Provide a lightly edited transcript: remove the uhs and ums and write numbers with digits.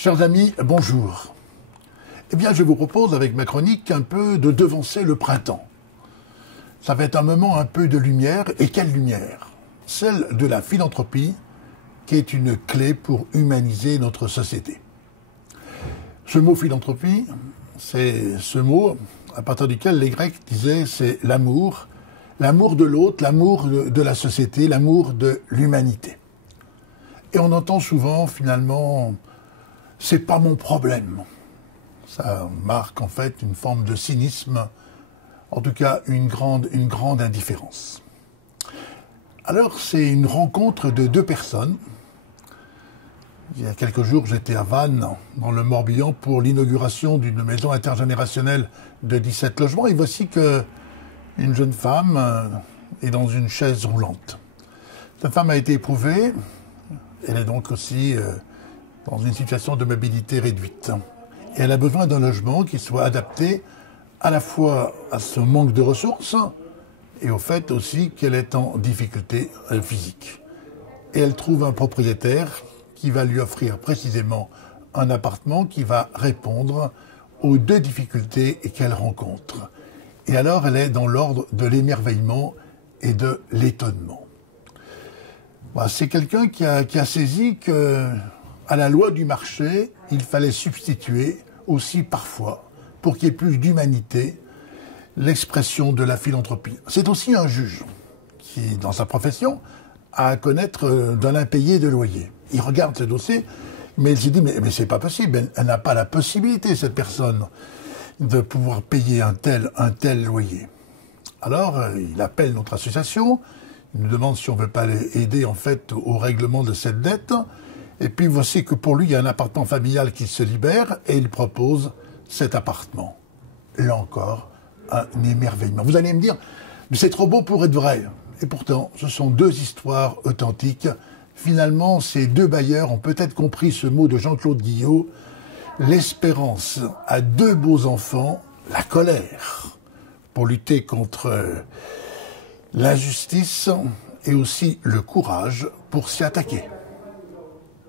Chers amis, bonjour. Eh bien, je vous propose avec ma chronique un peu de devancer le printemps. Ça va être un moment un peu de lumière. Et quelle lumière? Celle de la philanthropie, qui est une clé pour humaniser notre société. Ce mot philanthropie, c'est ce mot à partir duquel les Grecs disaient c'est l'amour, l'amour de l'autre, l'amour de la société, l'amour de l'humanité. Et on entend souvent finalement c'est pas mon problème. Ça marque en fait une forme de cynisme, en tout cas une grande indifférence. Alors c'est une rencontre de deux personnes. Il y a quelques jours, j'étais à Vannes, dans le Morbihan, pour l'inauguration d'une maison intergénérationnelle de 17 logements. Et voici qu'une jeune femme est dans une chaise roulante. Cette femme a été éprouvée. Elle est donc aussi dans une situation de mobilité réduite. Et elle a besoin d'un logement qui soit adapté à la fois à ce manque de ressources et au fait aussi qu'elle est en difficulté physique. Et elle trouve un propriétaire qui va lui offrir précisément un appartement qui va répondre aux deux difficultés qu'elle rencontre. Et alors elle est dans l'ordre de l'émerveillement et de l'étonnement. C'est quelqu'un qui a saisi que à la loi du marché, il fallait substituer aussi parfois, pour qu'il y ait plus d'humanité, l'expression de la philanthropie. C'est aussi un juge qui, dans sa profession, a à connaître d'un impayé de loyer. Il regarde ce dossier, mais il se dit, mais c'est pas possible, elle n'a pas la possibilité, cette personne, de pouvoir payer un tel loyer. Alors, il appelle notre association, il nous demande si on ne veut pas l'aider en fait au règlement de cette dette. Et puis voici que pour lui, il y a un appartement familial qui se libère et il propose cet appartement. Là encore, un émerveillement. Vous allez me dire, mais c'est trop beau pour être vrai. Et pourtant, ce sont deux histoires authentiques. Finalement, ces deux bailleurs ont peut-être compris ce mot de Jean-Claude Guillot. L'espérance a deux beaux enfants, la colère, pour lutter contre l'injustice et aussi le courage pour s'y attaquer.